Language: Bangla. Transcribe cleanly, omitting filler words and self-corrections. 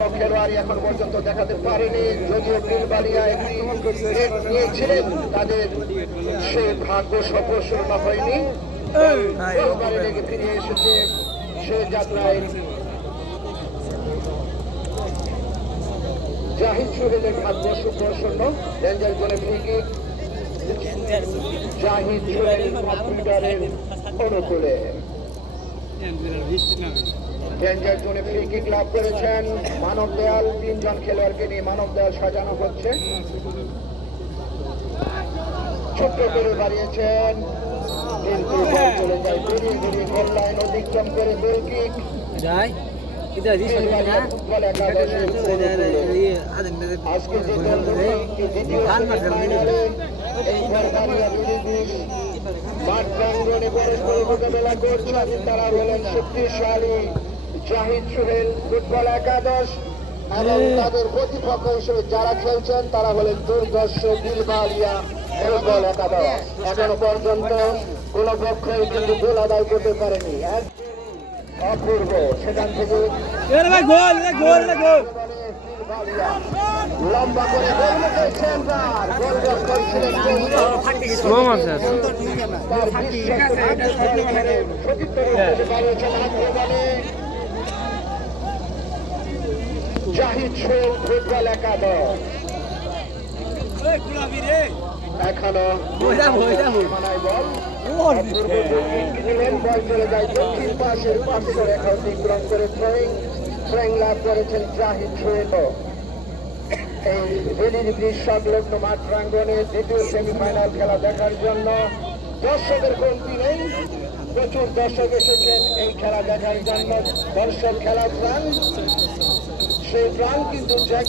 খেলোয়াড় এখন পর্যন্ত দেখাতে পারেনি, যদিও বিলবাড়িয়া নিয়েছিলেন, তাদের সে ভাগ্য সফল হয়নি। ফিরে এসেছে সে যাত্রায় জাহিদ সোহেলের ভাগ্য সুপ্রসন্ন। রেঞ্জার জোনে ফ্রি কিক, জাহিদ সোহেল কম্পিউটারের অনুকূলে রেঞ্জার জোনে ফ্রি কিক লাভ করেছেন মানব দেয়াল। তিনজন খেলোয়াড়কে নিয়ে মানব দেয়াল সাজানো হচ্ছে, ছোট্ট করে বাড়িয়েছেন কিন্তু চলে যায় বেরিয়ে বেরিয়ে গোল লাইন অতিক্রম করে গোল কিক। ফুটবল একাদশের আজকে যে দ্বিতীয় ফাইনালে এই ঘরবাড়িয়া মাঠ প্রাঙ্গণে পরস্পর মোকাবেলা করছেন, তারা হলেন শক্তিশালী জাহিদ সোহেল ফুটবল একাদশ এবং তাদের প্রতিপক্ষ হিসেবে যারা খেলছেন তারা হলেন দুর্দর্শ বিলবাড়িয়া ফুটবল একাদশ। এখনো পর্যন্ত কোন পক্ষই কিন্তু গোল আদায় করতে পারেনি। অপূর্ব সেখান থেকে লম্বা করে গোল করেছেন, জাহিদ সোহেল ফুটবল একাদশ এখনো বল চলে যায় দক্ষিণ পাশের পাশে রেখা অতিক্রম করে থ্রোয়িং লাভ করেছেন জাহিদ সোহেল। এই রেলির ব্রিজ সংলগ্ন মাঠ প্রাঙ্গণে দ্বিতীয় সেমিফাইনাল খেলা দেখার জন্য দর্শকের কমতি নেই, প্রচুর দর্শক এসেছেন এই খেলা দেখার জন্য। দর্শক খেলার প্রাণ, সেই প্রাণ কিন্তু